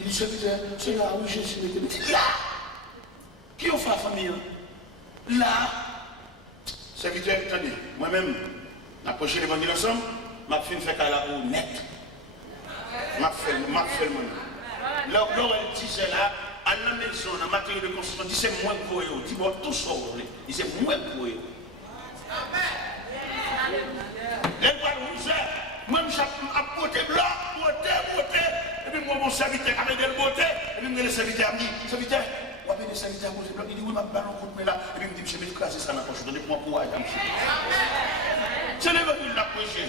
Il dit, serviteur, c'est là où Jésus me dit, là! Qui a fait la famille? Là! Serviteur, attendez, moi-même, approché l'évangile ensemble, m'a fait faire qu'à la peau net. M'a fait le monde. Là où elle disait là, à la maison, dans le matériel de construction, dit c'est moins pour eux. Dit bon, tout ça, il c'est moins pour eux. Les voix rouges, moi je suis à côté blanc, beauté. Et puis moi, mon serviteur qui avait de beauté, et puis le serviteur me dit, serviteur, on appelle le serviteur côté blanc, il dit oui, ma ballon contre moi là, et puis il me dit, je vais classer ça dans la poche, donnez-moi courage. C'est l'évangile de la prêcher.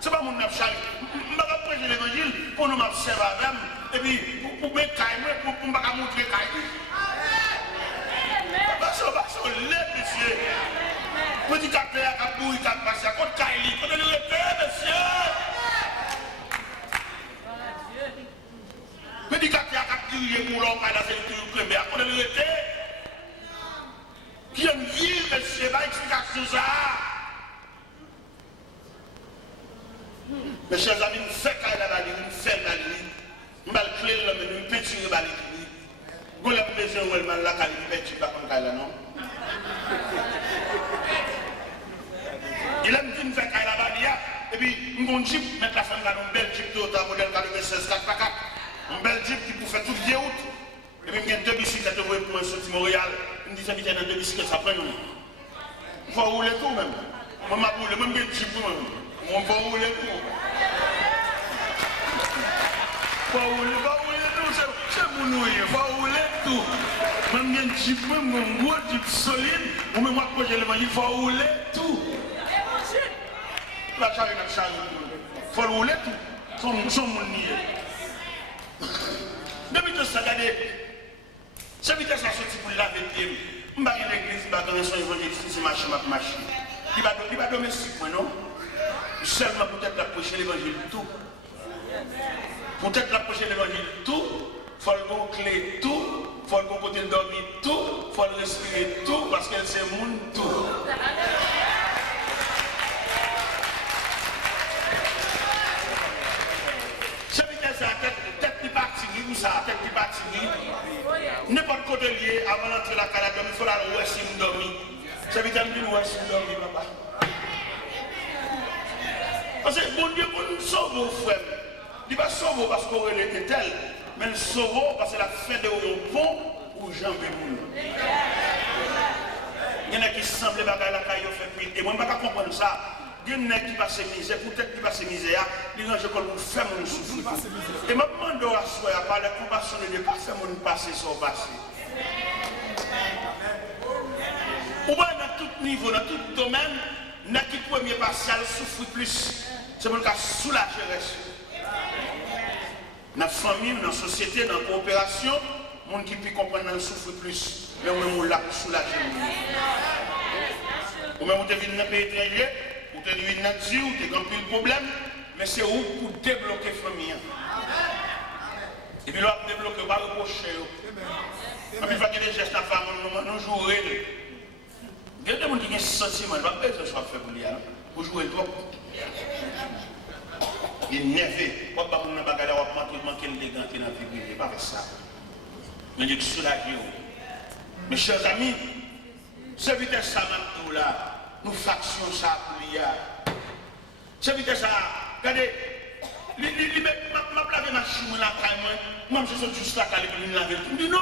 C'est pas mon nafchal. Je ne vais pas prêcher l'évangile pour nous m'observer avec et puis pour me cailler, pour me montrer cailler. Parce que les messieurs, petit capteur qui a bouillé, qui a passé à côté de cailler, quand il est monsieur. Petit capteur qui a tiré pour l'homme, qui a tiré pour quand il est qui aime vivre, monsieur, pas explication ça. Mes chers amis, nous faisons la balle, nous faisons la balle, nous allons clé l'homme, nous pétons la balle. Nous avons besoin de la balle, nous pétons pas comme ça, non? Il aime dire nous faisons la balle, et puis nous avons dit, mettre la femme dans une belle Jeep Toyota modèle 96 4x4, une belle Jeep qui peut faire toute vieille route. Et puis il y a deux bicyclettes pour moi sortir Montréal. Il me dit, ça veut dire que deux bicyclettes, ça prend une. Il faut rouler tout même. Moi, je roule, même une Jeep pour moi. On va rouler tout. Va rouler tout, c'est mon nouille, va rouler tout. Même bien Jeep, même un gros Jeep solide, ou même moi, j'ai le mail, il faut rouler tout. La charge, il faut rouler tout. Son mon nier. Depuis que ça, regardez, c'est vite ça sorti pour laver les pieds. Je vais à l'église, je vais donner son évangéliste, c'est machine. Il va domestique, non? Seulement peut-être l'approcher l'évangile tout. Peut-être l'approcher l'évangile tout. Il faut le clé tout. Il faut le côté dormir tout. Il faut le respirer tout parce qu'elle c'est monde tout. C'est peut-être ça, tête qui partit, ou ça, tête qui partit. N'importe côté lié avant d'entrer la calade, il faut la ouest si dormir. C'est peut-être une ouest si dormir, papa. Parce que bon Dieu, pour nous sauver, frère, il va sauver parce qu'on est tel, mais il sauve parce que la fin de un pont pour Jean Bémoun. Il y en a qui semblent bagaille la caille fait pile. Et moi, je ne peux pas comprendre ça. Il y en a qui passent misère, peut-être qui passent misère, ils rangent comme nous faire mon souffrir. Et je me demande à soi, par la compassion de Dieu, pas faire mon passé sans passé. Ou bien dans tout niveau, dans tout domaine, n'a qui premier partial souffre plus. C'est pour le cas soulager dans la famille, dans la société, dans la coopération, les gens qui peuvent comprendre souffre plus. Mais on est là pour soulager. Ou même vous êtes venu dans le pays étranger, vous êtes venu dans le Dieu, vous êtes rempli le problème, mais c'est où pour débloquer la famille. Et puis là, débloquer, pas reprocher. Et puis il faut que les gestes à faire, nous jouer. Il y a des gens qui ont un sentiment, je ne vais pas faire ce que je fais pour jouer trop. Il est nerveux. Pourquoi pas manquer l'élégance dans la vie? Pas faire ça. Mais il est soulagé. Mes chers amis, ce vitesse ça maintenant là, nous factions ça pour l'IA. Ce vitesse ça, regardez, je laver ma machine là, moi je suis juste là, je laver tout. Je dis non,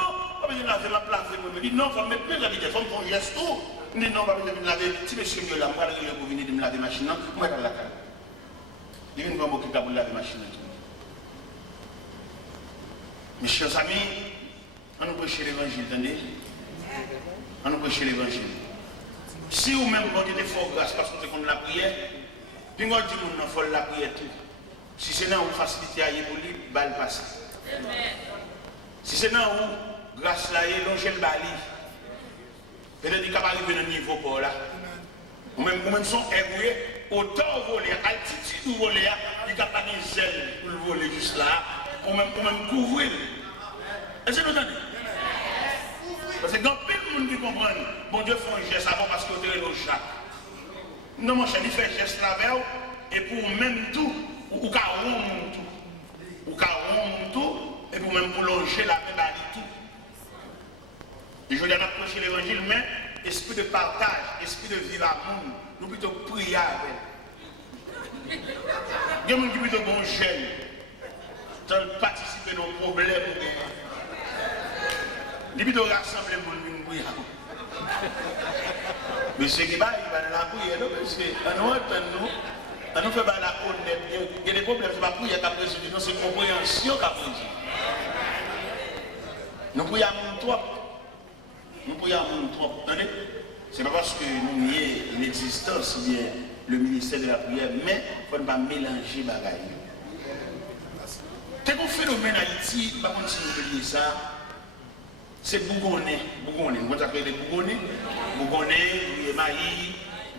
je vais laver ma place. Je dis non, il faut mettre la vitesse, il faut me geste tout. Je dis non, je vais laver. Si monsieur est là, je vais venir de me laver la machine, je vais la caille. Je vais m'occuper de laver la machine. Mes chers amis, on nous prêche l'évangile, attendez. On nous prêche l'évangile. Si vous-même vous avez des forts grâce parce que vous avez la prière, puis vous dites qu'il faut la prière tout. Si c'est là où vous facilitez à y pour lui, balle passe. Si c'est là où grâce là, il longe le bali. Peut-être qu'il va arriver dans le niveau pour là. Ou même son égoué, autant voler, altitude ou voler, il n'y a pas des ailes pour le voler juste là. Ou même couvrir. Est-ce que vous entendez? Parce que quand plein de monde qui comprennent, bon Dieu fait un geste avant parce que vous avez le chat. Non, mon cher, il fait un geste là-bas, et pour même tout, ou qu'à rond tout. Ou qu'à rond tout, même pour longer la paix, bah, tout. Et je viens d'approcher l'évangile, mais esprit de partage, esprit de vivre à monde, nous plutôt prier avec. Il y a des gens qui plutôt bon jeune, qui participer à nos problèmes. Ils plutôt rassembler pour nous prier. Mais ce qui va, il va dans la prière, parce que nous fait la honnête. Il y a des problèmes, c'est pas prier qu'à présider, non, c'est compréhension qu'à présider. Nous prions à mon trop. Nous prions à mon trop. C'est pas parce que nous nions l'existence, bien le ministère de la prière, mais il ne faut pas mélanger les bagailles. C'est un phénomène en Haïti, par contre, si vous oubliez ça, c'est Bougonnais. Bougonnais, vous appelez les Bougonnais. Bougonnais,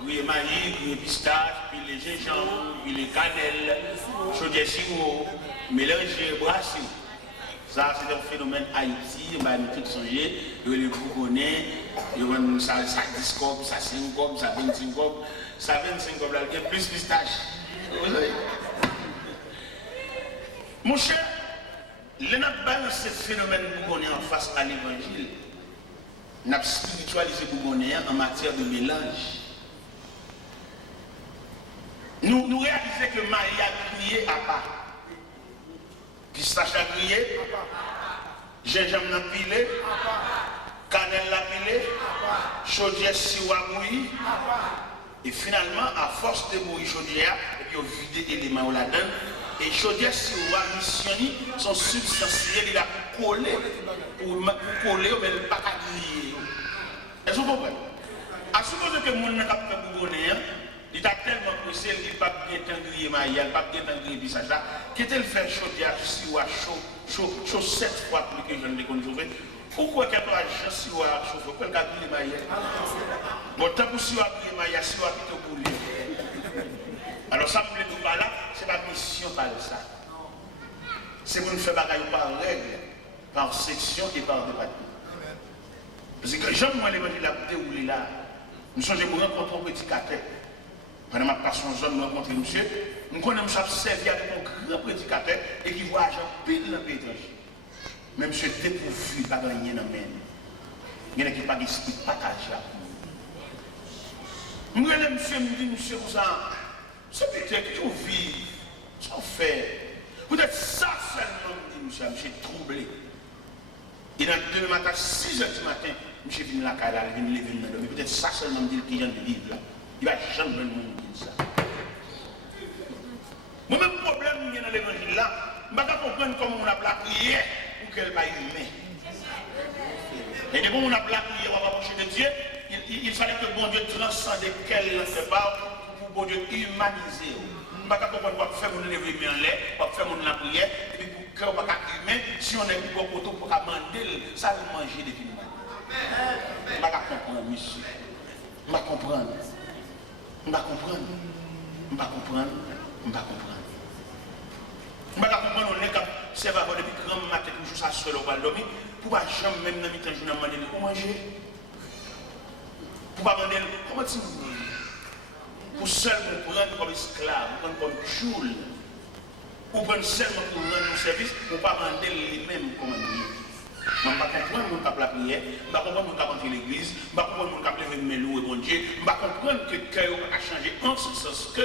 gruyé maïs, gruyé pistache, puis les gingembre, puis les cannelles, chaudier sirop, mélangé, brassé. Ça, c'est un phénomène Haïti, on va tout songer. Il y a les Bougonnais, il y a ça 10 copes, ça 5 copes, ça 25 copes, ça 25 copes, il y a plus pistache. Mon cher, le n'a balance ce phénomène Bougonnais en face à l'évangile. N'a spiritualisé Bougonnais en matière de mélange. Nous réalisons que Marie a crié à part. Pistache a crié, gingembre a pilé, cannelle a pilé, chaudière sirop a bouilli. Et finalement, à force de bouillir chaudière, et puis on vide l'élément là-dedans, et chaudière sirop a missionné son substantiel, il a collé, pour coller, mais il n'a pas griller. Est-ce que vous comprenez? À supposer que mon n'a pas fait Bougonnais, il a tellement pressé, il n'a pas bien grillé maïs, il n'a pas bien grillé bissage là, qu'il a fait chaudière sirop chaud 7 fois plus que je ne l'ai connu. Pourquoi qu'il y a pas de sirop chaud, pourquoi il y a grillé maïs? Bon, tant que sirop grillé maïs, sirop plutôt pour lui. Alors ça, me dit pas là, c'est la mission par ça. C'est pour nous faire bagaille par règle, par section et par département. Parce que j'aime l'évangile a déroulé là. Nous sommes pour rencontrer un petit catet. Pendant ma passion zone, nous rencontrons monsieur. Nous connaissons servi avec un grand prédicateur et qui voyage en pile dans le pays étranger. Mais monsieur dépourvu, pas gagné dans le même. Il y en a qui pas d'esprit de partage là. Nous allons monsieur me dire, monsieur, vous c'est peut-être que vous vivez, ça fait. Peut-être ça seulement, me dit monsieur, je suis troublé. Et dans le matin, 6 h du matin, monsieur vient la caille, il vient lever le mais peut-être ça seulement me dit qu'il vient de vivre là. Il va jamais me dire ça. Moi-même, le problème dans l'évangile là, je ne vais pas comprendre comment on a prié pour qu'elle va humaine. Et dès qu'on a prié, on va approcher de Dieu, il fallait que bon Dieu transcende qu'elle ne fait pas pour bon Dieu humaniser. Je ne vais pas comprendre pourquoi faire mon lever en l'air, pourquoi faire mon prière, et puis pour qu'on ne soit pas humain, si on est plus pour pour demander, ça va manger depuis nous. Je ne vais pas comprendre, monsieur. Je ne vais pas comprendre. Je ne vais pas comprendre. Je ne vais pas comprendre. Je ne vais pas comprendre. Je ne vais pas comprendre. On est comme c'est pas depuis grand matin, toujours ça seul au bal dormir, pour pas jamais même dans le journée demander pour manger. Pour pas demander comment tu veux. Pour seulement prendre comme esclave, prendre comme choule. Pour prendre seulement pour rendre un service, pour pas demander les mêmes commandes. Je ne vais pas comprendre mon cap la prière, je ne vais pas comprendre mon cap entrer l'église, je ne vais pas comprendre mon cap lever mes loups et bon Dieu, je ne vais pas comprendre que le cœur a changé en ce sens que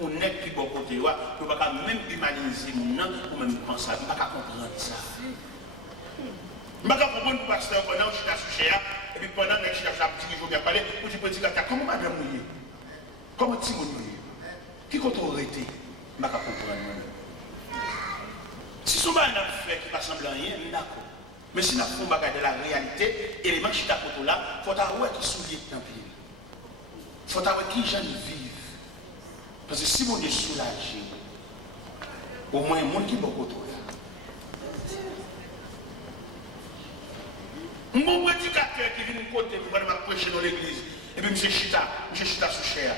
on est qui bon côté, on ne peut pas même humaniser mon nom ou même penser, je ne vais pas comprendre ça. Je ne vais pas comprendre le pasteur pendant que je suis associé, et puis pendant que je suis associé, je vais bien parler, ou tu peux dire, comment madame mouillé? Comment tu mouillé? Qui compte aurait été? Je ne vais pas comprendre. Si ce n'est pas un affaire qui ne ressemble à rien, d'accord. Mais si nous avons de la réalité, et les manches qui sont là, il faut avoir qui soulier dans le pied. Il faut avoir qui gens vivent. Parce que si vous êtes soulagé, au moins il y a un monde qui est beaucoup trop là. Mon prédicateur qui vient de côté pour aller prêcher dans l'église, et puis M. Chita sous cher.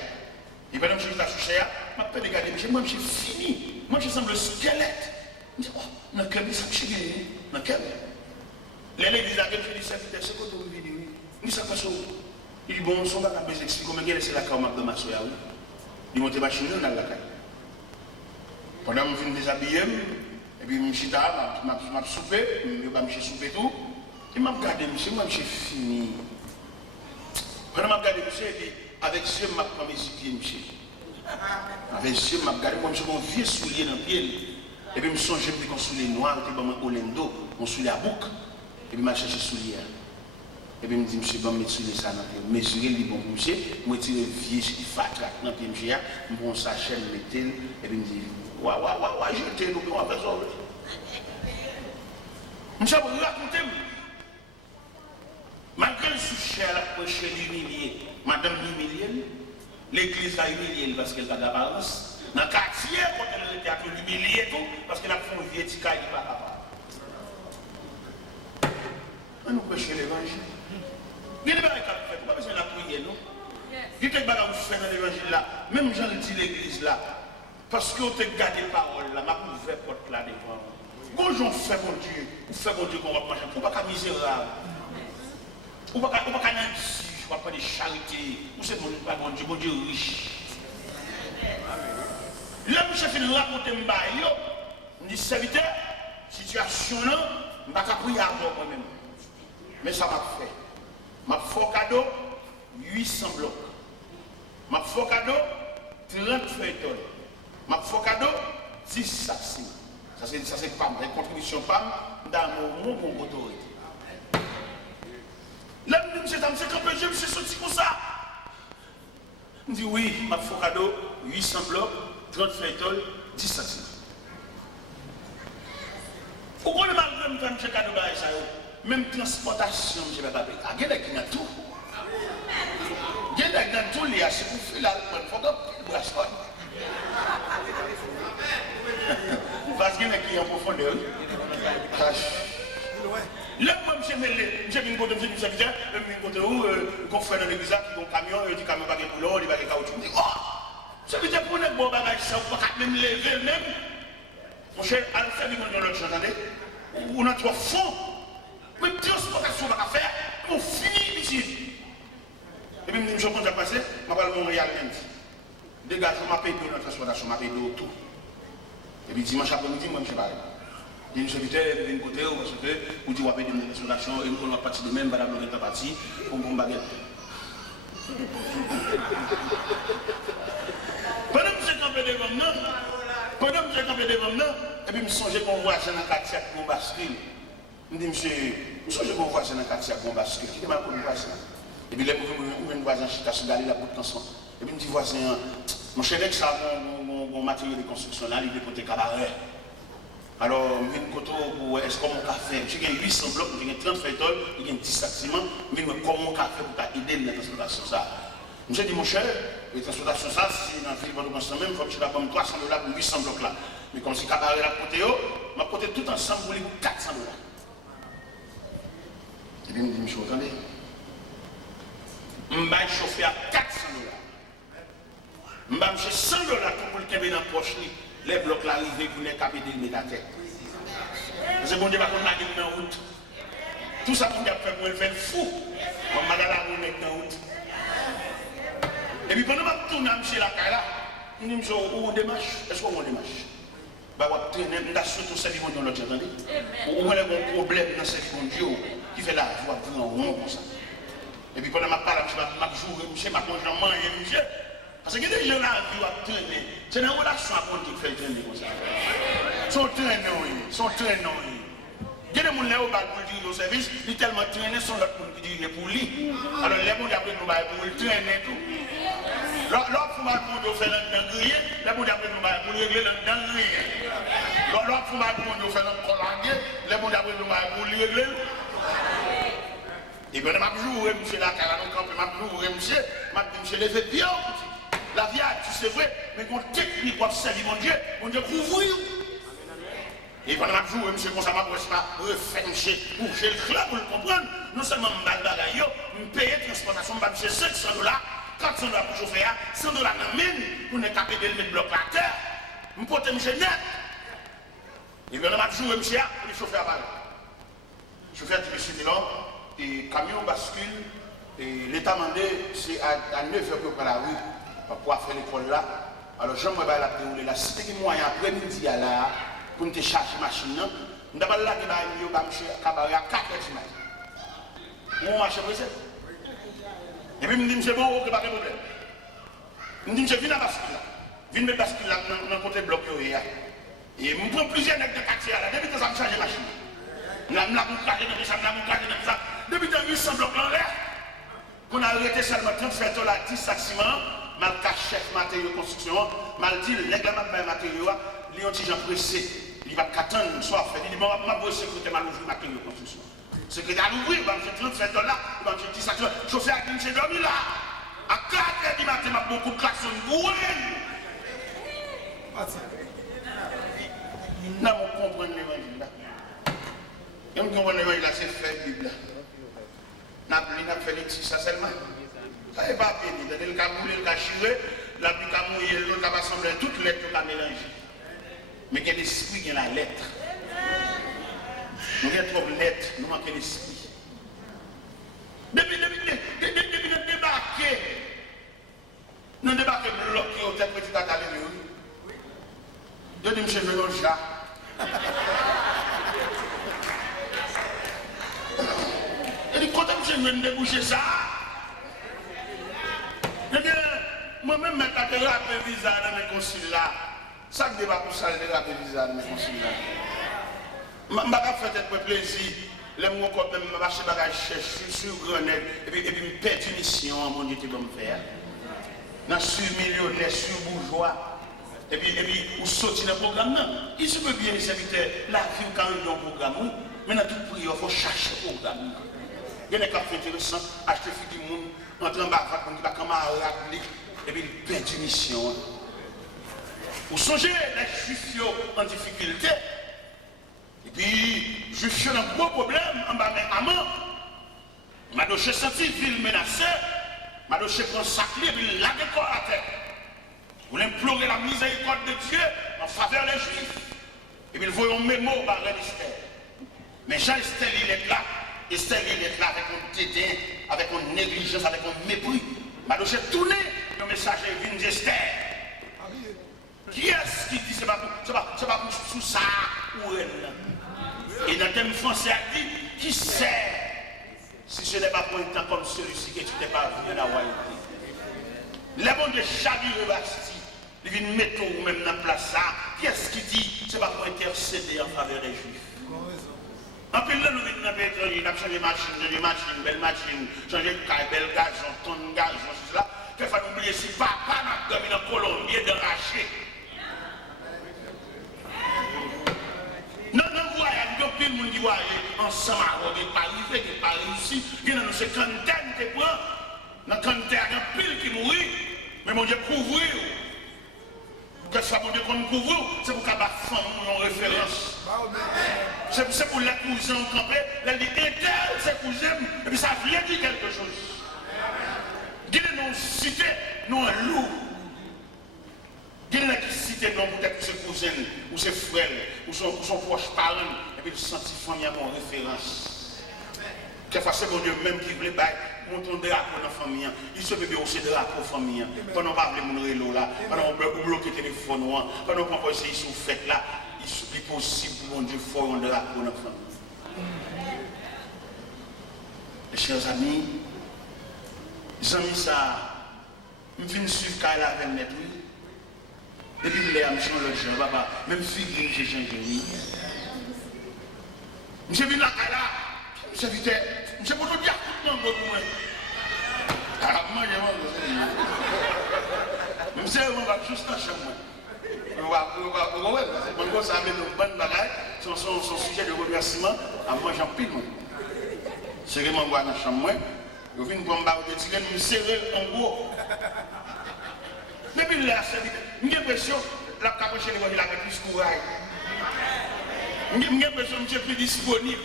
Et puis M. Chita sous cher, je vais regarder, moi je suis fini. Moi je semble le squelette. Je dis, oh, dans quel ça me chie, dans quel. L'église a dit, c'est ce que tu veux dire. Il dit, ça passe où? Il dit, bon, on va pas expliquer comment c'est la carte de ma soeur. Il monte ma chemise dans la caille. Pendant que je viens déshabiller, et puis monsieur m'a soupé, je vais souper tout. Et m'a regardé monsieur, moi j'ai fini. Pendant m'a regardé monsieur, avec yeux m'a pris mes pieds monsieur. Avec yeux m'a regardé, moi j'ai mon vieux soulier dans le pied. Et puis je me suis dit qu'on soulier noir, et puis mon Orlando, mon soulier à bouc. Et puis je cherché soulier. Et puis je me dis, monsieur, bon, je soulier ça dans le pied. Mesurer le bon monsieur, je me tire vieux fatra dans le pied monsieur, je prends sa chaîne, je et puis je me dis, ouais, je t'ai dit, on va faire ça. Monsieur, vous racontez, malgré le souci à la proche l'humilier, madame l'humilier, l'église a humilié parce qu'elle a d'apparence. Dans le quartier, quand elle était à l'humilier tout, parce qu'elle a fait un vieux petit cas, il n'est pas capable. On nous prêche l'évangile. Il y a des choses à faire, pourquoi besoin de la prière, non? Il y a des choses à faire dans l'évangile là, même j'en dis l'église là, parce que vous avez gardé la parole là, ma ouvert porte là devant. Quand j'en fais mon Dieu, vous faites mon Dieu qu'on va manger, vous ne pouvez pas misérable. Vous ne pouvez pas nanti, vous ne pouvez pas de charité, vous savez mon Dieu riche. Là, je cherche de raconter je dis serviteur, situation là, je ne vais pas prier avant moi-même. Mais ça m'a fait. Ma fait cadeau, 800 blocs. Ma fait cadeau, 30 feuilletons. Ma fait cadeau, 10 sacs. Ça c'est PAM, la contribution PAM dans mon autorité. Là, je me dis, je me suis sorti comme ça. Je dis oui, ma fait cadeau, 800 blocs, 30 feuilletons, 10 sacs. Pourquoi le malgré me fait cadeau dans ça? Même transportation, je ne vais pas payer. Il y a des gens qui ont tout. Il y a des gens qui ont tout, il y a ce qu'on fait là, il faut que je brasse pas. Parce qu'il y a des gens qui ont profondeur. Là, moi, je viens de côté de je viens de côté où, qu'on fait dans l'église, qui ont un camion, il dit camion pas de boulot, il va de caoutchouc. Je dis, oh, ça veut dire pour un bon bagage, ça, on ne peut pas même lever même. Mon cher, allons faire dans l'autre chose, attendez. On a trois fonds. Mais transportation va faire, on finit ici. Et puis, je compte à passer, je vais aller Montréal même. Dégage, je m'appelle de la transportation, je m'appelle de tout. Et puis, dimanche après-midi, moi, je vais aller. Il y a une serviteur de l'un côté, parce que vous dites, vous avez des transportations, et nous, on va partir de même, madame, on est parti, pour une baguette. Pendant que j'ai campé devant nous, et puis, je me songeais qu'on voit ça dans le quartier pour basculer. Je me dis, monsieur, je vais voir ça dans le quartier à Gombasque, qui est ma commune voisin. Et puis, les voisins, je suis allé là pour le temps. Et puis, je me dis, voisin, mon cher, ça a mon matériel de construction là, il est côté cabaret. Alors, je me dis, est-ce qu'on a fait? J'ai 800 blocs, j'ai 30 feuilletons, j'ai 10 sacs ciment, mais comment on a fait pour aider dans la transportation ça? Je me dis, mon cher, la transportation ça, c'est dans la ville de Bonne même, il faut que je la prenne 300 $ pour 800 blocs là. Mais comme c'est cabaret là, côté, je vais côté tout ensemble pour les 400 $. Et puis, il me dit, monsieur, attendez. Je vais chauffer à 400 $. Je vais acheter 100 $ pour le tomber dans la poche. Les blocs là arrivent pour les caper de mettre à terre. Parce que bon Dieu va qu'on a dit dans la route. Tout ça qu'on a fait pour le faire fou. On m'a dit la route dans la route. Et puis pendant que je tourne à monsieur la caille là, je me dis, monsieur, où on démarche? Est-ce qu'on démarche? Je vais traîner, je vais surtout servir mon Dieu, l'autre, attendez. Ou on a un problème dans cette conduite qui fait la voie pour un rond comme ça. Et puis pendant que je parle, je vais jouer, monsieur, je vais manger, monsieur. Parce que les gens là qui vont traîner, c'est une relation à compte qui fait traîner comme ça. Sont traînés. Il y a des gens qui ont pour le service, ils sont tellement traînés, sont l'autre monde qui dit pour lui. Alors les gens qui ont pour le traîner tout. L'autre faut pour faire dans griller, les gens qui ont pour régler dans griller. L'autre faut pour faire dans collanger, les gens qui ont pour régler. Et bien, je joue, monsieur, la carrière, je monsieur, les fait bien. La vie, c'est vrai, mais qu'on technique pour servir mon Dieu couvrir. Et pendant que je joue, monsieur, comme ça, je ne pas refaire, monsieur, bouger le club pour le comprendre. Non seulement je me bagaille, je paye la transportation, je me 500 $, 400 $ pour chauffer, 100 $ dans la mine, pour ne capter de mettre bloc à terre, je porte monsieur net. Et pendant que je joue, monsieur, pour le chauffer à balle. Le chauffeur dit, monsieur, là, et camion bascule, et l'état mandé, c'est à 9 h pour la rue, pour faire l'école là. Alors, j'aimerais la dérouler là. Si tu as moyen après-midi là, pour te charger la machine. Je vais là, je vais monsieur Cabaret à 4 heures du matin. Mon marché pressé. Et puis, je me dis, c'est bon, il n'y a pas de problème. Je me dis, je viens à bascule là. Je viens à bascule là, dans le côté bloc. Et je prends plusieurs nègres de quartier là. Depuis que ça me change la machine. Je me ça. Depuis que je me bloc en l'air. On a arrêté seulement 30 fait là, 10 sacs ciment. Mal chef matériaux de construction. Mal dit, les gars, mal matériaux, les gens pressés. Il va qu'attendre, soit fait. Il dit, bon, je vais sécurité mal ouvrir matériaux de construction. Secrétaire l'ouvrir, je vais 37 $, je vais 10 sacs ciment. Chauffeur a dit, j'ai dormi là. À 4 heures du matin, je beaucoup de klaxons. Non, on comprend l'évangile là. Et on comprend l'évangile là, c'est fait Bible. On a fait les petits, ça seulement. Ça n'est pas béni. Il y a le cas chiré, la pluie a mouillé, l'autre a assemblé toutes les lettres à mélanger. Mais il y a l'esprit qui a la lettre. Nous avons trop de lettres, nous manquons l'esprit. Depuis le débarquer, nous débarquer bloqué au tête petit à de dire, je veux un chat. Et dit, quand je veux déboucher ça, moi-même, je vais rappeler visa dans mes consuls là. Ça ne débat pour ça, je vais rappeler visa dans mes consuls là. Je ne vais pas faire plaisir. Les gens qui ont acheté des bagages sur Grenade et puis me perdre une mission, mon Dieu, tu vas me faire. Je suis millionnaire, je suis bourgeois. Et puis, vous sortez dans le programme. Il se peut bien, les serviteurs, la vie quand ils ont un programme. Mais dans tout prix, il faut chercher le programme. Il y a des cas intéressants, acheter des gens, entrer en bas, on dit pas comment rappeler, et puis il perd une mission. Vous songez les juifs en difficulté. Et puis, je suis dans un gros problème en bas, mais amant. Ma doché senti ville menacée, ma doché prend sacré, puis la décor à terre. Vous implorer la miséricorde de Dieu en faveur des Juifs. Et puis, il faut un mémo par Esther. Mais Jean-Esther, il est là. Esther, il est là avec un dédain, avec une négligence, avec un mépris. Ma doché tourné, le message est venu d'Esther. Qui est-ce qui dit c'est pas pour sous ça ou elle? Et dans le thème français, il dit qui sait si ce n'est pas pour un temps comme celui-ci que tu n'es pas venu dans la royauté. Les bons de Chabi Basti, ils viennent mettre ou même dans la place ça. Qui est-ce qui dit c'est pas pour intercéder en faveur des Juifs? En plus, là, nous venons dans le pétrole, nous avons changé de machine, belle machine, changé de caille, belle gaz, tonne de gaz, tout cela. Il faut oublier si papa n'a pas dormi dans Colombie de racher. Non, voyage, depuis le monde qui voyage ensemble, qui n'est pas arrivé, qui n'est pas réussi, qui n'a pas centaines de points, dans la centaine, il y a pile qui mourit, mais mon Dieu, couvrir. Que ça, mon Dieu, qu'on couvre, c'est pour qu'elle fasse en référence. C'est pour la cousine campée, elle dit, c'est cousin, et puis ça vient dire quelque chose. Dis-le nous citer, nous un loup. Dis-le qui cite non peut-être ses cousines, ou ses frères, ou son proche parent, et puis le senti famille à mon référence. Quelquefois c'est mon Dieu même qui voulait monter un drapeau dans la famille, il se peut aussi de drapeau famille. Pendant qu'on parle de mon rélo là, pendant qu'on bloque le téléphone, pendant qu'on peut essayer sur fête là, il est possible pour mon Dieu faire un drapeau dans la famille. Mes chers amis, ça, je viens suivre Kyle avec net, oui. Et puis, je suis le gens, papa, même figure, j'ai changé, oui. Je viens là, je suis vite, je suis pour tout dire, non, pour moi. Alors, moi, je sais, on va juste en chambre. On va, ça avec nos bonnes bagages, son sujet de remerciement, à moi, j'en pile, moi. C'est vraiment moi dans la chambre, je viens pour me serrer en gros. Depuis là, j'ai l'impression que la capuche est avec plus de courage. J'ai l'impression que je suis plus disponible.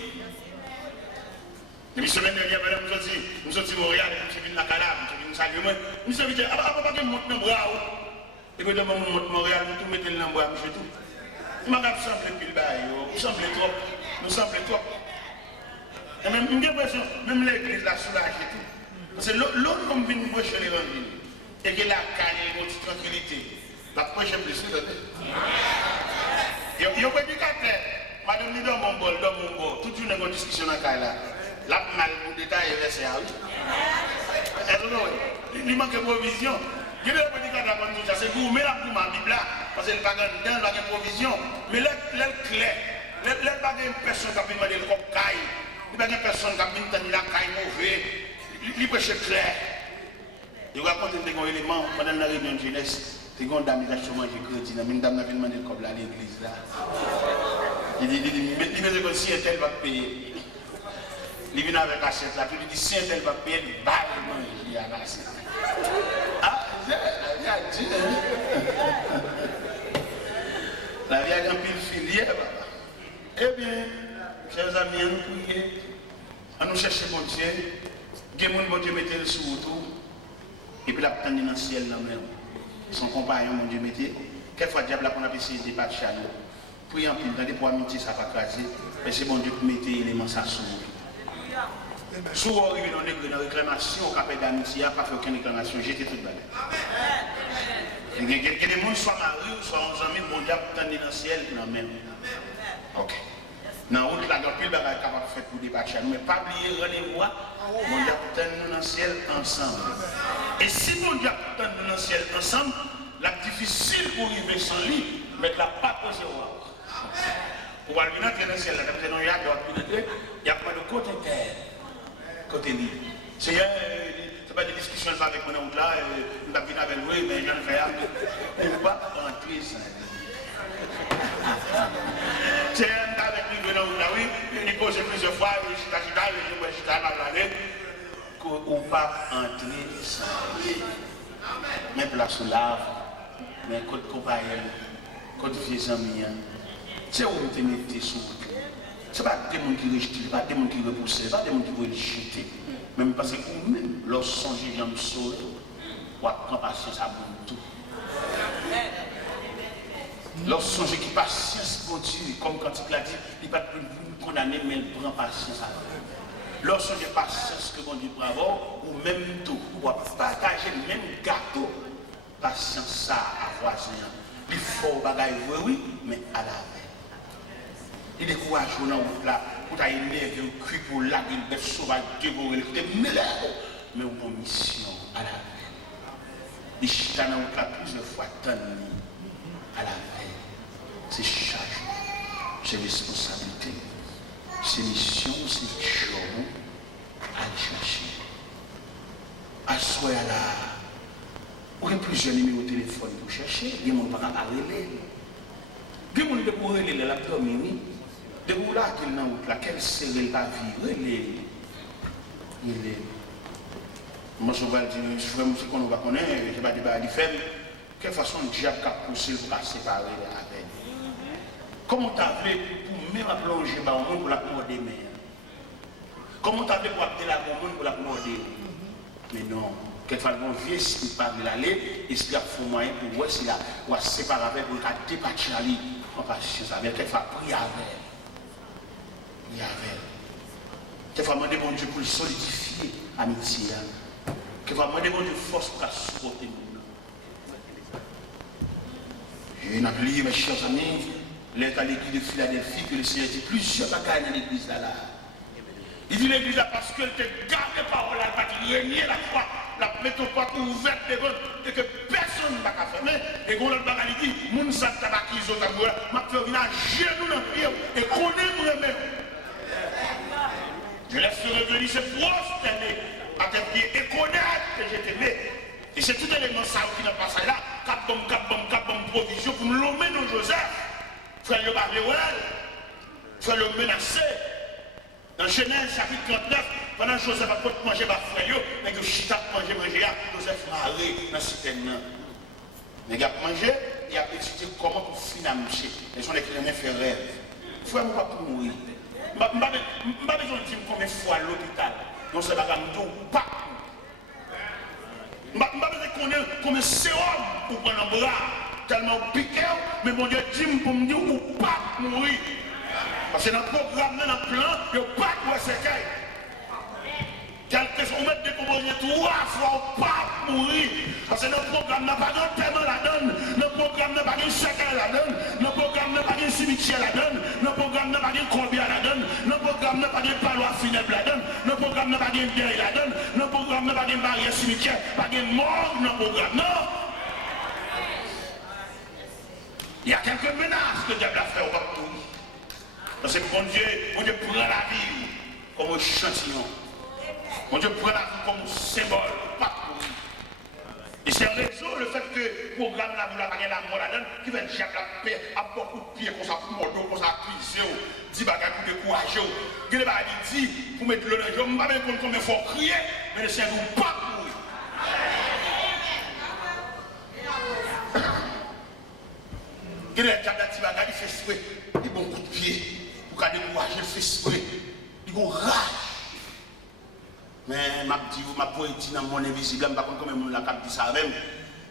La semaine dernière, nous sommes à Montréal, nous sommes à Calabre, nous sommes à Salut. Nous sommes à Montréal, nous sommes à Montréal. Et puis, nous sommes à Montréal, nous sommes à Montréal, nous sommes à Montréal. Nous sommes à nous sommes trop. Et même, j'ai l'impression que même l'église l'a soulagé tout. Parce que l'autre, comme vient nous prêcher l'évangile, et que la calme, une tranquillité, la prochaine plus. Yo prédicateur, madame dit dans mon bol, toute une discussion dans la là. La mal pour détailler verset à il manque de provision. Je ne peux pas dire que c'est vous, mais là, pour ma Bible là, parce qu'elle n'a pas de provision. Mais là, clair. Là, il n'y a pas de personne qui a demandé le cop caille. Il n'y a pas de personne qui a demandé la caille mauvais. Il peut être clair. Je vais raconter un élément pendant la réunion de jeunesse. C'est une dame qui a manger crédit. Une dame qui a demandé le cop à l'église là. Il dit, mais comme si un tel va payer. Il vient avec l'assiette là, il dit si un tel va payer, il va manger à l'assiette. Ah, la vie a un pile filière, papa. Eh bien, chers amis, à nous prier, à nous chercher mon Dieu, que mon Dieu mette le sous autour, et puis la prendre dans le ciel là même. Son compagnon, mon Dieu, mettez. Quelquefois, le diable a qu'on a essayé de débattre chez nous. Priez en pile, pour amitié, ça va craser, mais c'est mon Dieu qui mette l'élément ça sous. Souvent, arrivé dans une réclamation, au capet d'amitié, pas fait aucune réclamation, j'étais tout balai. Il y a des gens soit mariés, soit en amis, mon diable tendait dans le ciel, non même. Ok. Dans la route, la pile bagaille capable de faire pour débattre, mais pas oublier rendez-vous, mon diable tendait dans le ciel ensemble. Et si mon diable tendait dans le ciel ensemble, la difficile pour arriver sans lui, mais la pas posé au pour aller dans le ciel, il y a pas de côté terre. Côté libre. C'est pas des discussions avec mon oncle là, nous avons avec lui, mais j'en fais un peu. Pas rentrer sans lui. C'est avec lui, mon oncle là, oui, il pose plusieurs fois, je suis là, qu'on pas entrer sans lui. Mais place sous lave, mais côté compagnon, côté vieux amis, c'est où vous te mettez sous. Ce n'est pas des gens qui rejettent, pas des gens qui repoussent, ce n'est pas des gens qui veulent jeter. Même parce que vous-même, lorsque vous songez, j'aime sauver, vous avez patience à vous tout. Lorsque vous songez qui patience pour Dieu, comme quand il l'a dit, il ne va pas vous condamner, mais il prend patience à vous. Lorsque vous avez patience que mon Dieu bravo, ou même tout, vous partagez le même gâteau, patience ça à voisin. Il faut bagaille, oui, mais à la veille. Il est courageux dans la route là, pour t'énerver, un cri pour la gueule, bête sauvage, dévorer, mais on a une mission à la veille. Il chute dans la route là plusieurs fois, tant à la veille. C'est charge, c'est responsabilité, c'est mission, c'est job à aller chercher. À ce là, on a plusieurs numéros de téléphone pour chercher, il y a des gens qui ne peuvent pas relayer. Il y a des gens qui peuvent relayer l'abdomen. De vous là, quelle serait la vie? Moi, je vais dire, je vais dire qu'on va connaître, je vais dire, il fait, quelle façon le diable a poussé pour séparer avec. Comment tu as fait pour même plonger dans le monde pour la morder? Comment tu as fait pour appeler la monde pour la morder? Mais non, quelquefois, le vieux, s'il ne parle pas d'aller, il se fait moyen pour voir s'il a séparé avec, pour débattre à lui, en patience avec, quelquefois, prier avec. Il y avait. Quelquefois, demander mon Dieu pour le solidifier l'amitié. Quelquefois, demander mon Dieu force pour la supporter. Je n'ai oublié, mes chers amis, l'état de l'église de Philadelphie, que le Seigneur dit plusieurs bagailles dans l'église là. Il dit l'église là parce qu'elle te garde les paroles, elle va te régner la foi, la métropole ouverte devant, et que personne ne va fermer. Et quand l'autre bagaille dit, moun sa tabakizo tabouya, m'a fait venir à genoux dans le pied, et qu'on aime même. Je laisse revenir se prosterner à tes pieds et connaître que je t'aimais. Et c'est tout élément ça qui n'a pas ça là. Cap bombe provision pour nous l'emmener dans Joseph. Frère le parler frère le menacer. Dans Genèse chapitre 39, pendant que Joseph a pas manger par frère, mais que Chita manger, Joseph maré dans ce terrain. Mais il a mangé, il a étudié comment pour finir à marcher. Les gens qui ont fait rêve. Frère, moi, pas pour mourir. Je n'ai pas besoin de dire combien de fois à l'hôpital. Non, c'est pas comme tout, pas. Je n'ai pas besoin de connaître combien de sérum pour prendre un bras. Tellement piqué, mais mon Dieu dit pour me dire ou pas mourir. Parce que dans le programme, dans le plan, il n'y a pas de séquelles. Quelle que on met décomposé 3 fois, pas mourir. Parce que notre programme n'a pas de thème la donne, notre programme n'a pas de chacun la donne, notre programme n'a pas de cimetière la donne, notre programme n'a pas de combien la donne, notre programme n'a pas de palois funèbre la donne, notre programme n'a pas de deuil la donne, notre programme n'a pas de barrière cimetière, pas de mort dans le programme, non. Il y a quelques menaces que le diable a fait au peuple. Parce que bon Dieu prend la vie comme un échantillon. Bon Dieu prend la vie comme un symbole. Et c'est en raison le fait que le programme là, vous l'avez la mort là-dedans, qui va dire que a beaucoup de pieds, comme ça, pour mordeau, comme ça, cuisser, dit bagages pour décourager. Il y a des dit, pour mettre le jeu, je ne sais pas combien il faut crier, mais le Seigneur ne pas mourir. Il y a des petits bagages, il fait souhait, il bon coup de pied, pour qu'il décourager, il fait souhait, il a rage. Mais ma dit ma poétie dans mon invisible, je ne sais pas comment la cap dit ça même.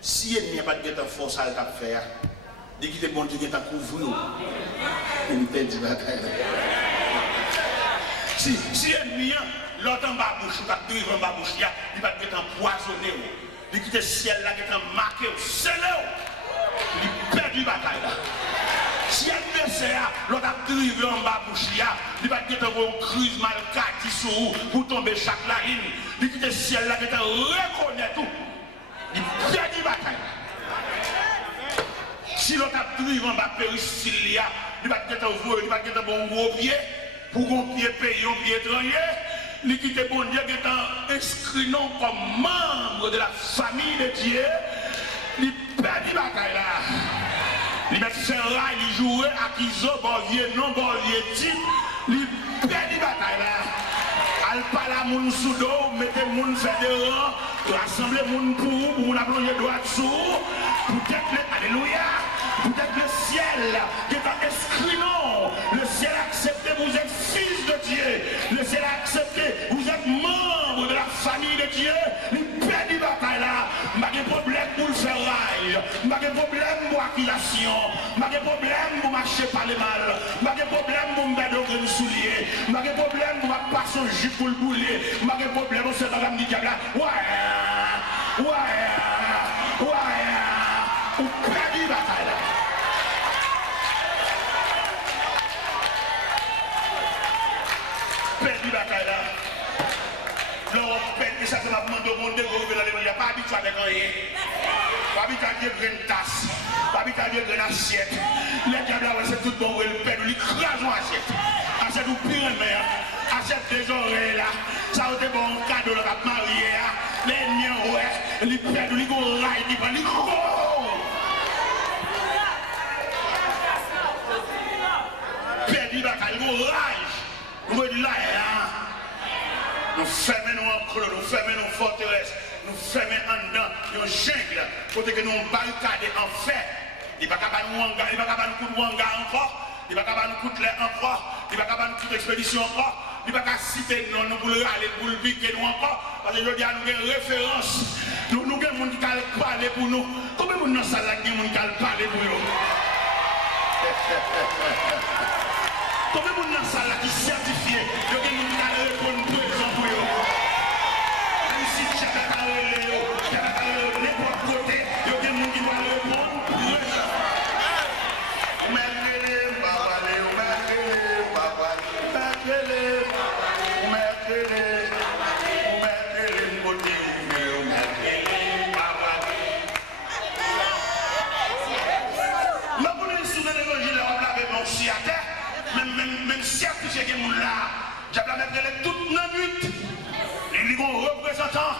Si il n'y a pas de force à le faire, dès qu'il est bon Dieu qui t'a couvert, il peut dire si ennemi l'autre en bas bouche, pas de en bas bouche, il va être empoisonné. Dès qu'il est ciel là qui est marqué, c'est là. Il perd du bataille là. Si l'adversaire, l'autre a drivé en bas bouche, il va être une crise mal sur pour tomber chaque ligne. Il quitte le ciel là, il reconnaît tout. Il perd du bataille. Si l'autre a drivé en bas péristyle, il va être un bon gros pied, pour un pied payé, un pied étranger. Il quitte le bon Dieu qui est inscrit non comme membre de la famille de Dieu. Il perd du bataille là. Il met ses rails, il joue à Kizo, Borvier, non Borvier, type, il perd des batailles là. Al parle à moun sous dos, mettez moun fédérant, rassembler moun pour moun a plongé droit dessous, peut-être le, alléluia, peut-être le ciel qui est inscrit non. Le ciel a accepté, vous êtes fils de Dieu. Le ciel a accepté, vous êtes membre de la famille de Dieu. Il perd des batailles là. Pas de problème pour le faire rail, pas de problème pour l'accusation, pas de problème pour marcher par les mal, pas de problème pour me mettre dans le soulier, pas de problème pour passer un jupe pour le bouler, pas de problème pour se faire la diable là. Ouais, ou perdu la bataille là. Perdu la bataille là. Et ça, c'est ma demande au monde de gouvernement. Il n'y a pas habitué avec rien. Pas habitué avec une tasse. Pas habitué avec une assiette. Les diables, c'est tout bon. Le père, il crase une assiette. Assiette ou pire, mère. Assiette des oreilles là. Ça a été bon cadeau, là, marié. Les miens, ouais. Les pères, ils go rail, ils prennent, ils go. Père, il va caler, ils go rail. Ils go là, nous fermons nos enclos, nous fermons nos forteresses, nous fermons en dedans, nos jungles, pour que nous barricades en fait. Il ne va pas nous hangar, il ne va pas nous coudre hangar encore, il ne va pas nous coudre encore, il ne va pas nous coudre expédition encore, il ne va pas citer nous pour le râler, pour le piquer nous encore, parce que je dis à nous une référence. Nous avons des gens qui parlent pour nous. Combien de gens dans la salle qui parlent pour nous? Combien de gens dans la salle qui sont certifiés? Il y a des gens qui répondent pour eux. Si tu as n'importe côté, il y a des gens qui doivent répondre pour eux. Même certifié que nous là, j'ai mettre toute la nuit. Les représentants,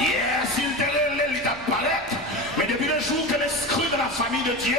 yes, il t'a palette, mais depuis le jour que l'esprit de la famille de Dieu